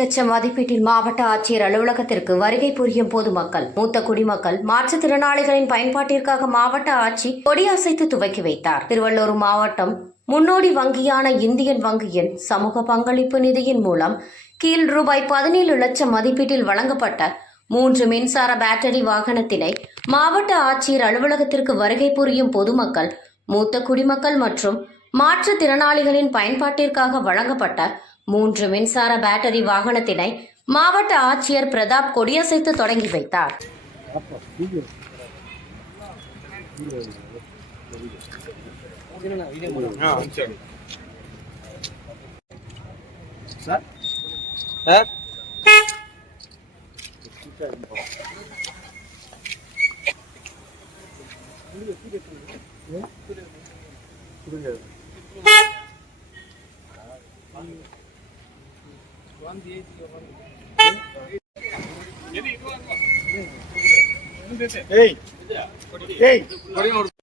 லட்சம் மதிப்பீட்டில் மாவட்ட ஆட்சியர் அலுவலகத்திற்கு வருகை புரியும் பொதுமக்கள், மூத்த குடிமக்கள், மாற்றுத்திறனாளிகளின் பயன்பாட்டிற்காக மாவட்ட ஆட்சி கொடியசைத்து துவக்கி வைத்தார். திருவள்ளூர் மாவட்டம் முன்னோடி வங்கியான இந்தியன் வங்கியின் சமூக பங்களிப்பு நிதியின் மூலம் கீழ் ரூபாய் 17 லட்சம் மதிப்பீட்டில் வழங்கப்பட்ட 3 மின்சார பேட்டரி வாகனத்தினை மாவட்ட ஆட்சியர் அலுவலகத்திற்கு வருகை புரியும் பொதுமக்கள், மூத்த குடிமக்கள் மற்றும் மாற்றுத்திறனாளிகளின் பயன்பாட்டிற்காக வழங்கப்பட்ட 3 மின்சார பேட்டரி வாகனத்தினை மாவட்ட ஆட்சியர் பிரதாப் கொடியசைத்து தொடங்கி வைத்தார். Hey!